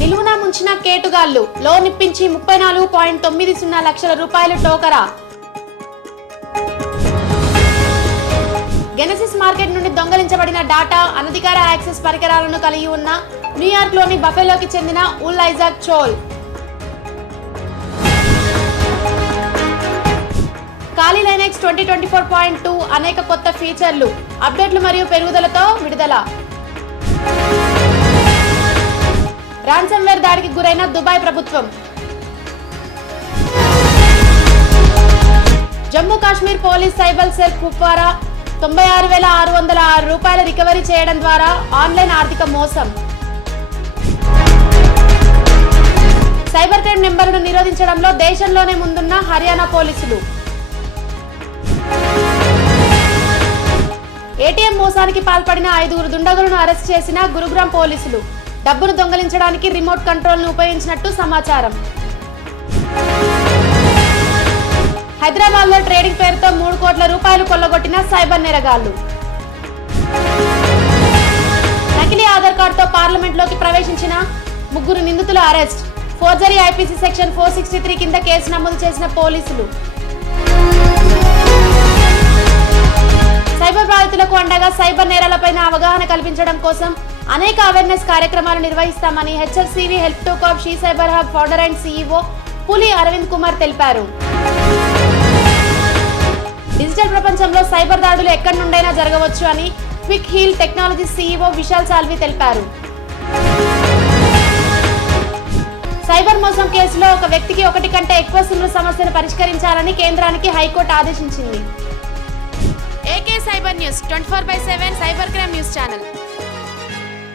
నిలువున ముంచిన కేటుగాళ్లు లోన్ ఇప్పించి 34.90 లక్షల రూపాయలు టోకరా. గెనెసిస్ మార్కెట్ నుండి దొంగలించబడిన డాటా, అనధికార యాక్సెస్ పరికరాలను కలిగి ఉన్న న్యూయార్క్ లోని బఫెలోకి చెందిన ఉల్ ఐజాక్ చోల్. కాలీ లైనెక్స్ 2024.2 అనేక కొత్త ఫీచర్లు, అప్డేట్లు మరియు పెరుగుదలతో విడుదల. రాన్సమ్వేర్ దాడికి గురైన దుబాయ్ ప్రభుత్వం. Jammu Kashmir police cyber cell Kupwara 96,606 రూపాయల రికవరీ చేయడం ద్వారా ఆన్లైన్ ఆర్థిక మోసం. సైబర్ క్రైమ్ నెంబర్ను నిరోధించడంలో దేశంలోనే ముందున్న హర్యానా పోలీసులు. ఏటీఎం మోసానికి పాల్పడిన 5 దుండగులను అరెస్ట్ చేసిన గురుగ్రామ్ పోలీసులు. డబ్బును దొంగలించడానికి రిమోట్ కంట్రోల్ను ఉపయోగించినట్టు సమాచారం. హైదరాబాద్లో ట్రేడింగ్ పేరుతో 3 కోట్ల రూపాయలు కొల్లగొట్టిన సైబర్ నేరగాళ్లు. నకిలీ ఆధార్ కార్డుతో పార్లమెంట్లోకి ప్రవేశించిన 3 నిందితుల అరెస్ట్. ఫోర్జరీ ఐపీసీ సెక్షన్ 463 కింద కేసు నమోదు చేసిన పోలీసులు. సైబర్ బాధితులకు అండగా సైబర్ నేరాలపైన అవగాహన కల్పించడం కోసం అనేక అవేర్నెస్ కార్యక్రమాలు నిర్వహిస్తామని HFCV help to cop she cyber hub founder and CEO Puli Arvind Kumar తెలిపారు. డిజిటల్ ప్రపంచంలో సైబర్ దాడులు ఎక్కడి నుండైనా జరగవచ్చు అని Quick Heal Technologies CEO Vishal Salvi తెలిపారు. సైబర్ మోసం కేసులో ఒక వ్యక్తికి 1 కంటే ఎక్కువ సిమ్ల సమస్యను పరిష్కరించాలని కేంద్రానికి హైకోర్టు ఆదేశించింది. AK cyber news 24/7 cyber crime news channel.